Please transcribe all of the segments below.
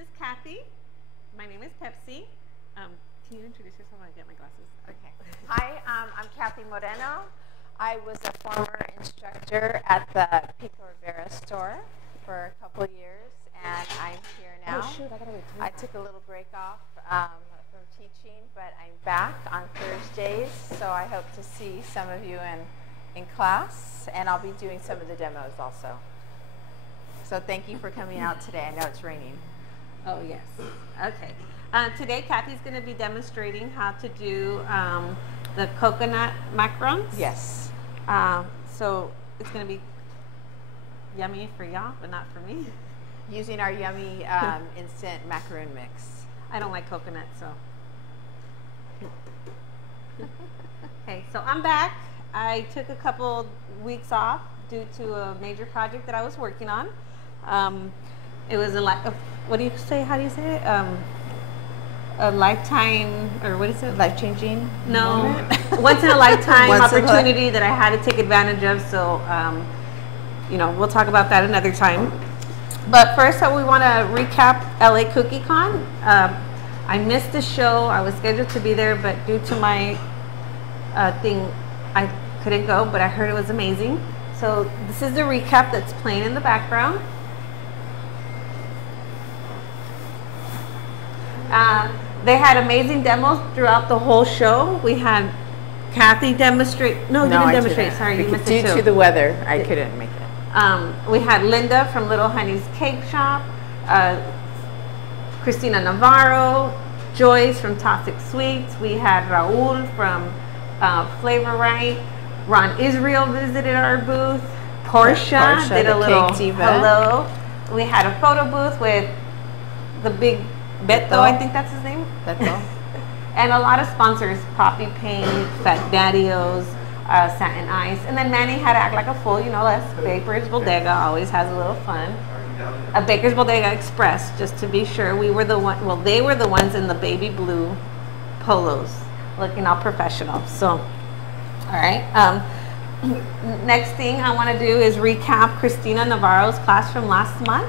is Kathy. My name is Pepsi. Can you introduce yourself? I get my glasses. Okay. Hi, I'm Kathy Moreno. I was a former instructor at the Pico Rivera store for a couple years, and I'm here now. Oh, shoot, I gotta wait. I took a little break off from teaching, but I'm back on Thursdays, so I hope to see some of you in class, and I'll be doing some of the demos also. So thank you for coming out today. I know it's raining. Oh, yes. Okay. Today, Kathy's going to be demonstrating how to do the coconut macarons. Yes. So it's going to be yummy for y'all, but not for me. Using our yummy instant macaroon mix. I don't like coconut, so. Okay, so I'm back. I took a couple weeks off due to a major project that I was working on. It was what do you say? How do you say it? A lifetime, or what is it? Life-changing? No, once in a lifetime opportunity that I had to take advantage of. So, you know, we'll talk about that another time. But first, we want to recap LA Cookie Con. I missed the show. I was scheduled to be there, but due to my thing, I couldn't go. But I heard it was amazing. So this is the recap that's playing in the background. They had amazing demos throughout the whole show. We had Kathy demonstrate. No, you didn't demonstrate. Sorry, you missed it too. Due to the weather, I couldn't make it. We had Linda from Little Honey's Cake Shop, Christina Navarro, Joyce from Toxic Sweets. We had Raul from Flavor Right. Ron Israel visited our booth. Portia did a little hello. We had a photo booth with the big Beto, I think that's his name. Beto. And a lot of sponsors, Poppy Paint, Fat Daddy-O's, Satin Ice. And then Manny had to act like a fool, you know, us. Baker's Bodega always has a little fun. A Baker's Bodega Express, just to be sure. We were the one, well, they were the ones in the baby blue polos, looking all professional. So, all right. Next thing I want to do is recap Christina Navarro's class from last month.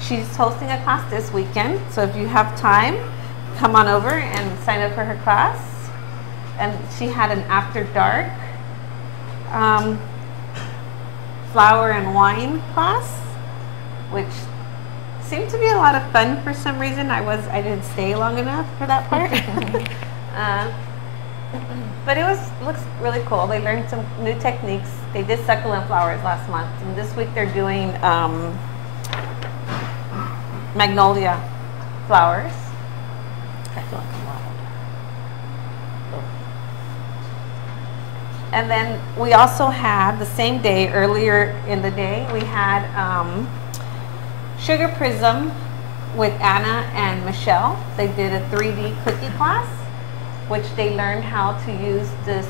She's hosting a class this weekend, so if you have time, come on over and sign up for her class. And she had an after dark flower and wine class, which seemed to be a lot of fun for some reason. I didn't stay long enough for that part. But it looks really cool. They learned some new techniques. They did succulent flowers last month, and this week they're doing magnolia flowers. I feel like I'm loud. And then we also had the same day, earlier in the day, we had Sugar Prism with Anna and Michelle. They did a 3D cookie class, which they learned how to use this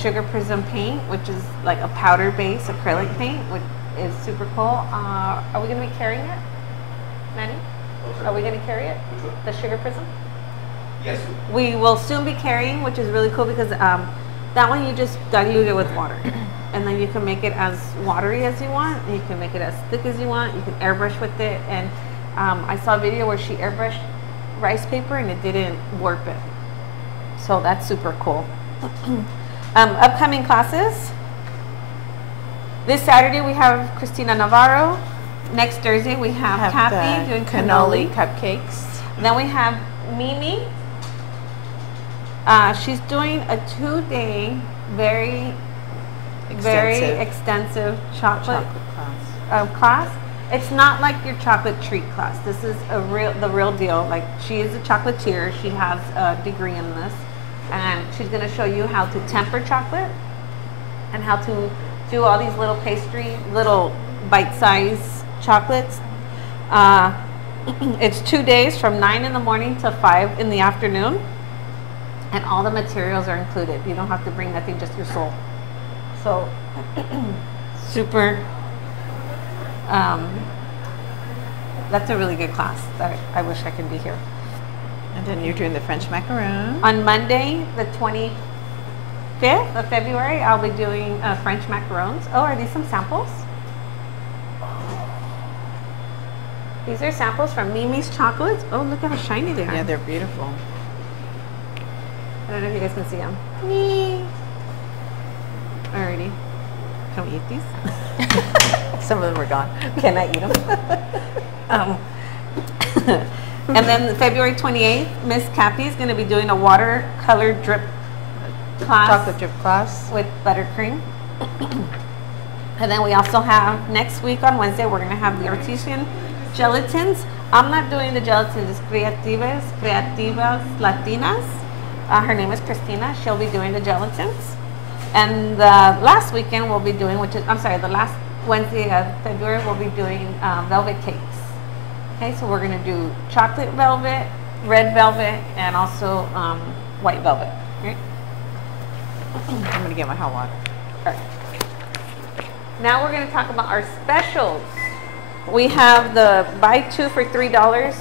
Sugar Prism paint, which is like a powder base acrylic paint, which is super cool. Are we going to be carrying it? Manny? Are we going to carry it? The Sugar Prism? Yes. We will soon be carrying, which is really cool because that one you just dilute it with water. And then you can make it as watery as you want. You can make it as thick as you want. You can airbrush with it. And I saw a video where she airbrushed rice paper and it didn't warp it. So that's super cool. Upcoming classes. This Saturday we have Christina Navarro. Next Thursday we have Kathy doing cannoli cupcakes. Then we have Mimi. She's doing a 2-day, very extensive chocolate class. It's not like your chocolate treat class. This is the real deal. Like, she is a chocolatier. She has a degree in this, and she's going to show you how to temper chocolate and how to do all these little pastry, little bite-sized chocolates. It's 2 days from 9 in the morning to 5 in the afternoon, and all the materials are included. You don't have to bring nothing, just your soul. So super. That's a really good class. I wish I could be here. And then you're doing the French macaroon. On Monday, the 25th of February, I'll be doing French macarons. Oh, are these some samples? These are samples from Mimi's chocolates. Oh, look how shiny they are. Yeah, they're beautiful. I don't know if you guys can see them. Nee. Alrighty. Can we eat these? Some of them are gone. Can I eat them? And then February 28th, Miss Kathy is going to be doing a watercolor drip class. Chocolate drip class. With buttercream. And then we also have, next week on Wednesday, we're going to have the artesian gelatins. I'm not doing the gelatins, it's Creativas Latinas. Her name is Christina. She'll be doing the gelatins. And the last weekend we'll be doing, the last Wednesday of February, we'll be doing velvet cakes. Okay, so we're going to do chocolate velvet, red velvet, and also white velvet. Right? I'm going to get my hot water. All right. Now we're going to talk about our specials. We have the buy 2 for $3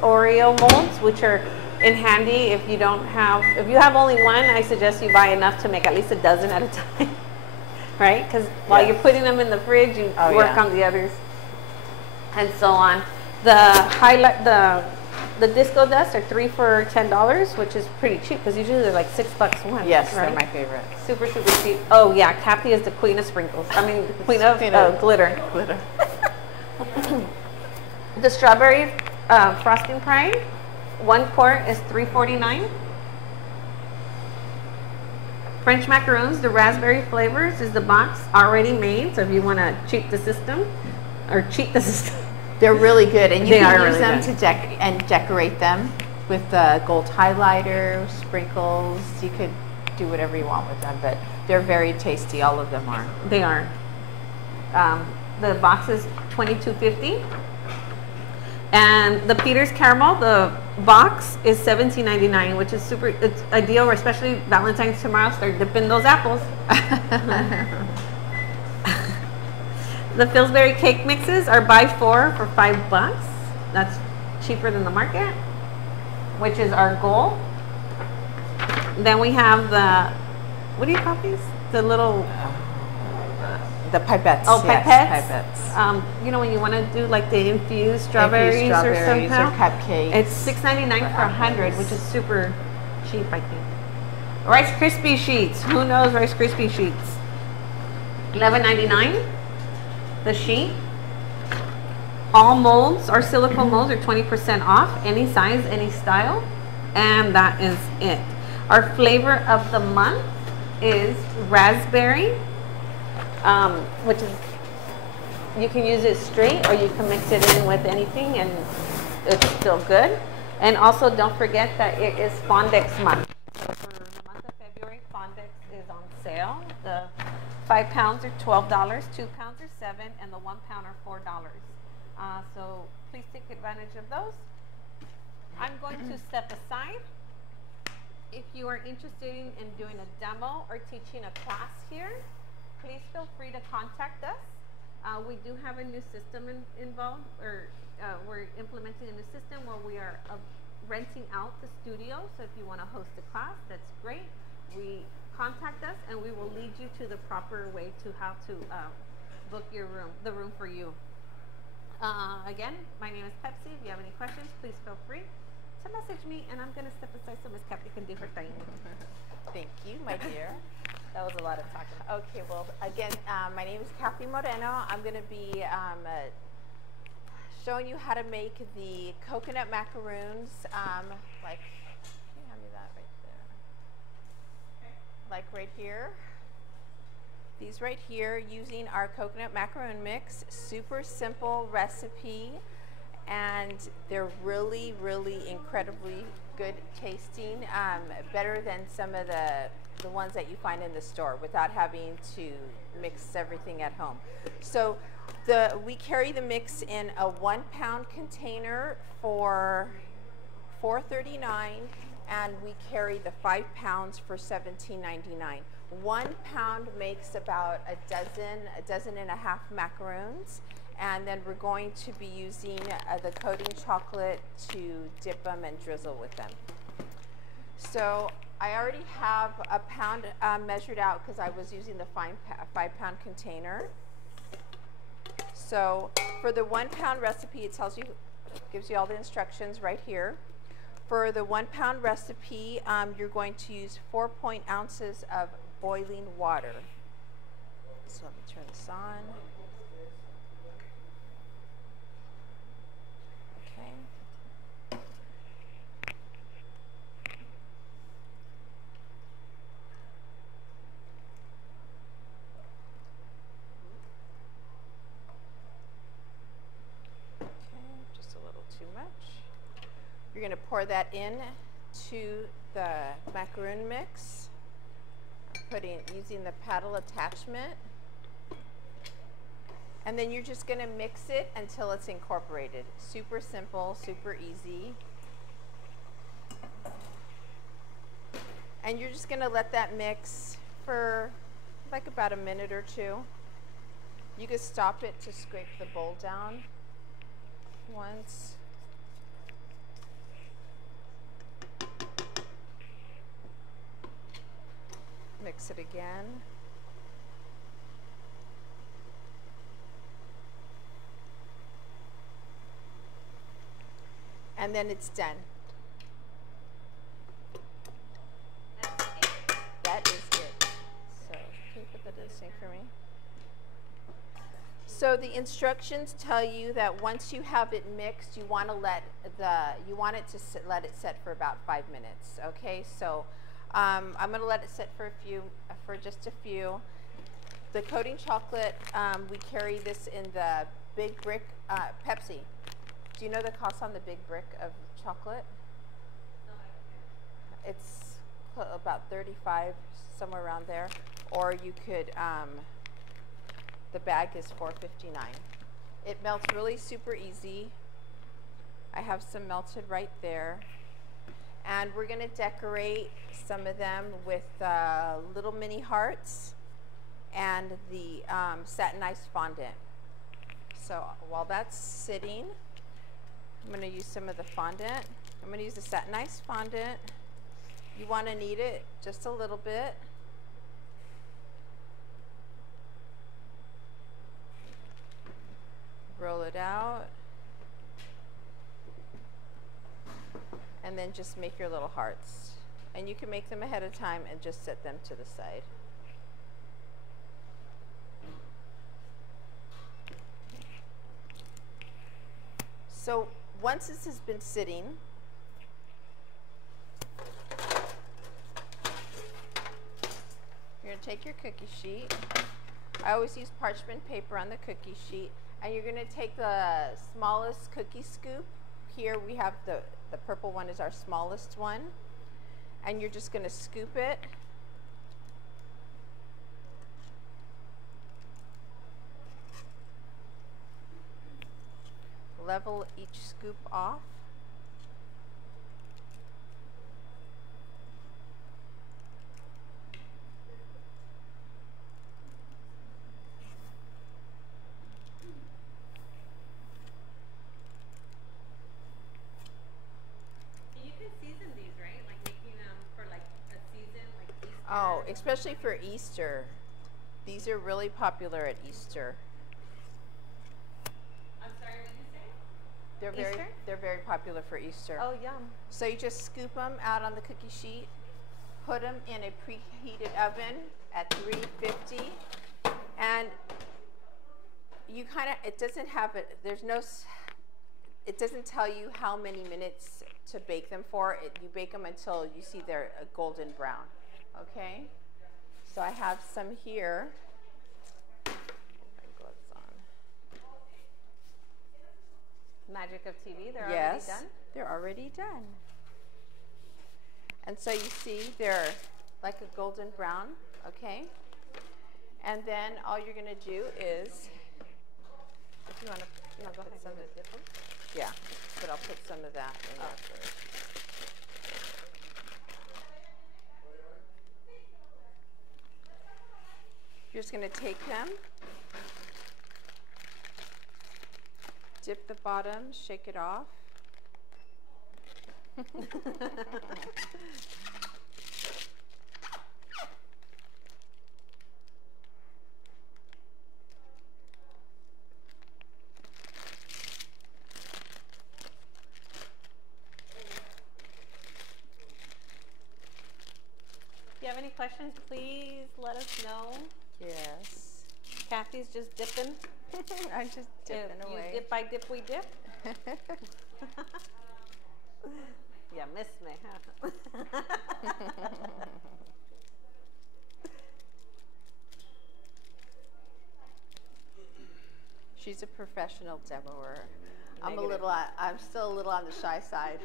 Oreo molds, which are in handy if you have only one. I suggest you buy enough to make at least a dozen at a time, right? Because while you're putting them in the fridge, you work on the others, and so on. The disco dust are 3 for $10, which is pretty cheap because usually they're like $6 one. Yes, right? they're my favorite. Super, super cheap. Oh yeah, Kathy is the queen of sprinkles. I mean, the queen of glitter. Glitter. The strawberry frosting pride, 1 quart is $3.49. French macaroons, the raspberry flavors, is the box already made. So if you want to cheat the system, they're really good, and you can use really them to decorate them with gold highlighter, sprinkles. You could do whatever you want with them, but they're very tasty. All of them are. They are. The box is $22.50, and the Peter's caramel, the box is $17.99, which is super. It's ideal, especially Valentine's tomorrow. Start dipping those apples. The Pillsbury cake mixes are buy 4 for $5. That's cheaper than the market, which is our goal. Then we have the, what do you call these? The little... the pipettes. Oh, pipettes. Yes, pipettes. You know when you want to do like the infused strawberries or somehow? Or cupcakes. It's $6.99 for 100, which is super cheap, I think. Rice Krispie sheets. Who knows Rice Krispie sheets? $11.99. The sheet. All molds, our silicone molds are 20% off, any size, any style, and that is it. Our flavor of the month is raspberry, which is, you can use it straight or you can mix it in with anything and it's still good. And also don't forget that it is Fondex month. So for the month of February, Fondex is on sale. The 5 pounds are $12, 2 pounds are $7, and the 1 pound are $4. So please take advantage of those. I'm going to step aside. If you are interested in doing a demo or teaching a class here, please feel free to contact us. We do have a new system involved, or we're implementing a new system where we are renting out the studio. So if you want to host a class, that's great. Contact us and we will lead you to the proper way to how to book the room for you. Again, my name is Pepsy. If you have any questions, please feel free to message me, and I'm going to step aside so Miss Kathy can do her thing. Thank you, my dear. That was a lot of talking. Okay, well, again, my name is Kathy Moreno. I'm going to be showing you how to make the coconut macaroons, like, can you hand me that right there? Like right here. These right here, using our coconut macaroon mix. Super simple recipe, and they're really, really incredibly good tasting. Better than some of the ones that you find in the store without having to mix everything at home. So we carry the mix in a 1 pound container for $4.39, and we carry the 5 pounds for $17.99. 1 pound makes about a dozen and a half macaroons, and then we're going to be using the coating chocolate to dip them and drizzle with them. So I already have a pound measured out because I was using the 5 pound container. So for the 1 pound recipe, it tells you Gives you all the instructions right here. For the 1 pound recipe, you're going to use 4 ounces of boiling water. So let me turn this on. Okay. Just a little too much. You're going to pour that in to the macaroon mix. Using the paddle attachment. And then you're just going to mix it until it's incorporated. Super simple, super easy. And you're just going to let that mix for like about a minute or two. You can stop it to scrape the bowl down once. Mix it again. And then it's done. That is it. So can you put that in the sink for me? So the instructions tell you that once you have it mixed, you want to let it set for about 5 minutes. Okay, so I'm going to let it sit for just a few. The coating chocolate, we carry this in the big brick Pepsi. Do you know the cost on the big brick of chocolate? No. It's about $35, somewhere around there. Or you could, the bag is $4.59. It melts really super easy. I have some melted right there. And we're going to decorate some of them with little mini hearts and the satin ice fondant. So while that's sitting, I'm going to use some of the fondant. I'm going to use the satin ice fondant. You want to knead it just a little bit. Roll it out. And then just make your little hearts. And you can make them ahead of time and just set them to the side. So once this has been sitting, you're going to take your cookie sheet. I always use parchment paper on the cookie sheet. And you're going to take the smallest cookie scoop. Here we have the purple one is our smallest one. And you're just going to scoop it. Level each scoop off. You can season these, right? Like making them for like a season, like Easter. Oh, especially for Easter. These are really popular at Easter. I'm sorry, what did you say? They're very popular for Easter. Oh, yum. So you just scoop them out on the cookie sheet, put them in a preheated oven at 350, and you kind of, it doesn't have it, it doesn't tell you how many minutes to bake them for. You bake them until you see they're a golden brown, okay? So I have some here. Magic of TV, they're already done? They're already done. And so you see they're like a golden brown, okay? And then all you're going to do is, if you want to put some of it, yeah, but I'll put some of that in there first. You're just going to take them, dip the bottom, shake it off. questions, please let us know. Yes. Kathy's just dipping. I'm just dipping away. You dip by dip, we dip. Yeah, miss me, huh? She's a professional demoer. Negative. I'm still a little on the shy side.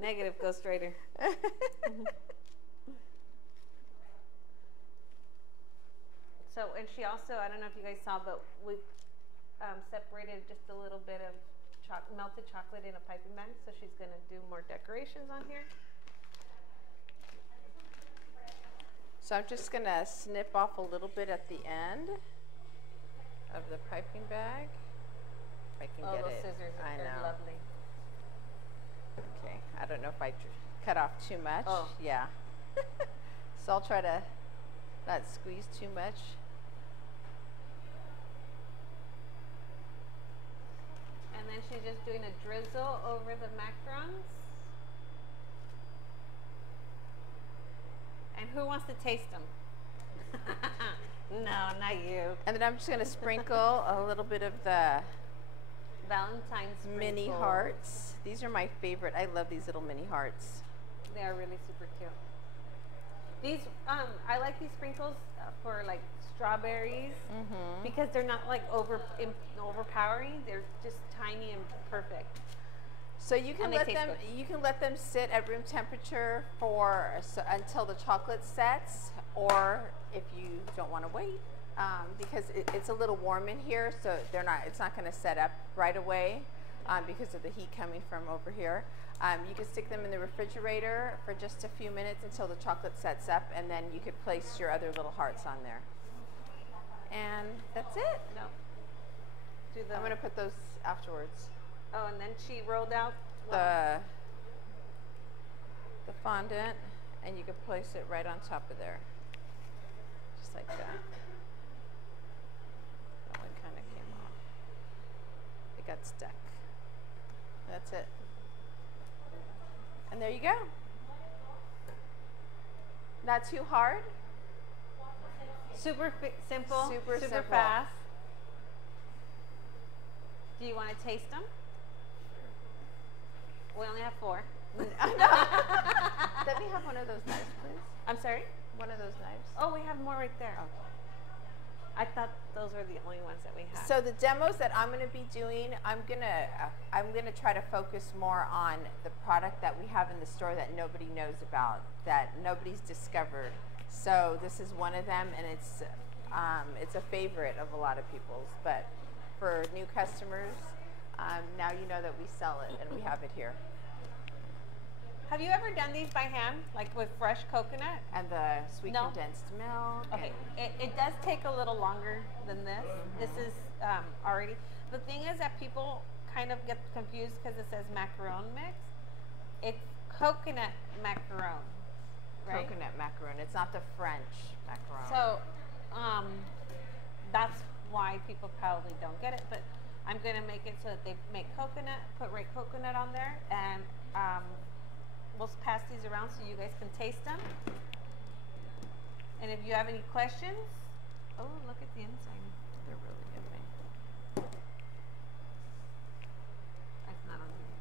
Negative, go straighter. So, and she also, I don't know if you guys saw, but we separated just a little bit of melted chocolate in a piping bag. So she's going to do more decorations on here. So I'm just going to snip off a little bit at the end of the piping bag. If I can get those it. Scissors I are know. lovely. Okay, I don't know if I cut off too much. Oh. Yeah. So I'll try to not squeeze too much. And then she's just doing a drizzle over the macarons. And who wants to taste them? No, not you. And then I'm just going to sprinkle a little bit of the Valentine's mini sprinkle. hearts. These are my favorite. I love these little mini hearts. They are really super cute. These, I like these sprinkles for like strawberries because they're not like overpowering. They're just tiny and perfect. So you can let them sit at room temperature until the chocolate sets, or if you don't want to wait, because it's a little warm in here, so it's not going to set up right away because of the heat coming from over here. You can stick them in the refrigerator for just a few minutes until the chocolate sets up, and then you could place your other little hearts on there. And that's it. No. I'm going to put those afterwards. Oh, and then she rolled out the fondant, and you can place it right on top of there, just like that. That one kind of came off. It got stuck. That's it. And there you go. Not too hard. super simple, Super simple. fast. Do you want to taste them? We only have 4. Let me have one of those knives, please. I'm sorry? One of those knives. Oh, we have more right there. Okay. I thought those were the only ones that we had. So the demos that I'm going to be doing, I'm gonna try to focus more on the product that we have in the store that nobody knows about, that nobody's discovered. So this is one of them, and it's a favorite of a lot of people's. But for new customers, now you know that we sell it and we have it here. Have you ever done these by hand, like with fresh coconut? And the sweet condensed milk. Okay, it does take a little longer than this. This is already, the thing is that people kind of get confused because it says macaron mix. It's coconut macaron, right? Coconut macaron. It's not the French macaron. So that's why people probably don't get it, but I'm going to make it so that they make coconut, put right coconut on there, and we'll pass these around so you guys can taste them. And if you have any questions, oh, look at the inside. They're really yummy. That's not on there.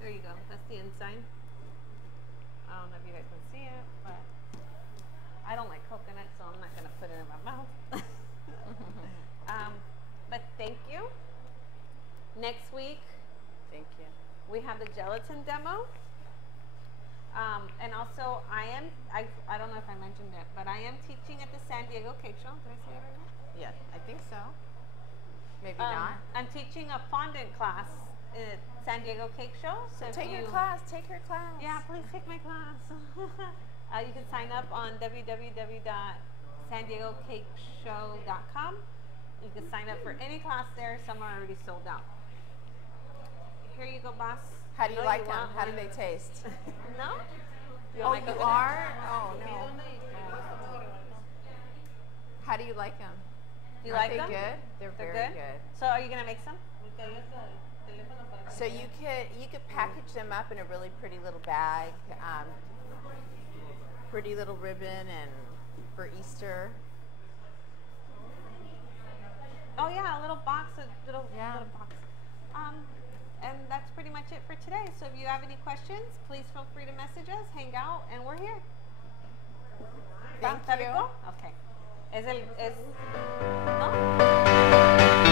There you go. That's the inside. I don't know if you guys can see it, but I don't like coconut, so I'm not going to put it in my mouth. But thank you. Next week, Thank you. we have the gelatin demo. And also, I don't know if I mentioned it, but I am teaching at the San Diego Cake Show. Did I say it right now? Yeah, I think so. Maybe not. I'm teaching a fondant class at San Diego Cake Show. So Take her class. Take her class. Yeah, please take my class. You can sign up on www.sandiegocakeshow.com. You can sign up for any class there. Some are already sold out. Here you go, boss. How do you like them? How do they taste? No? Oh, you are? Oh, no. How do you like them? You Aren't like them? they good? They're very good. So are you gonna make some? So you could package them up in a really pretty little bag, pretty little ribbon, and for Easter. Oh yeah, a little box, little box. And that's pretty much it for today. So if you have any questions, please feel free to message us, hang out, and we're here. Thank you. Okay. ¿No?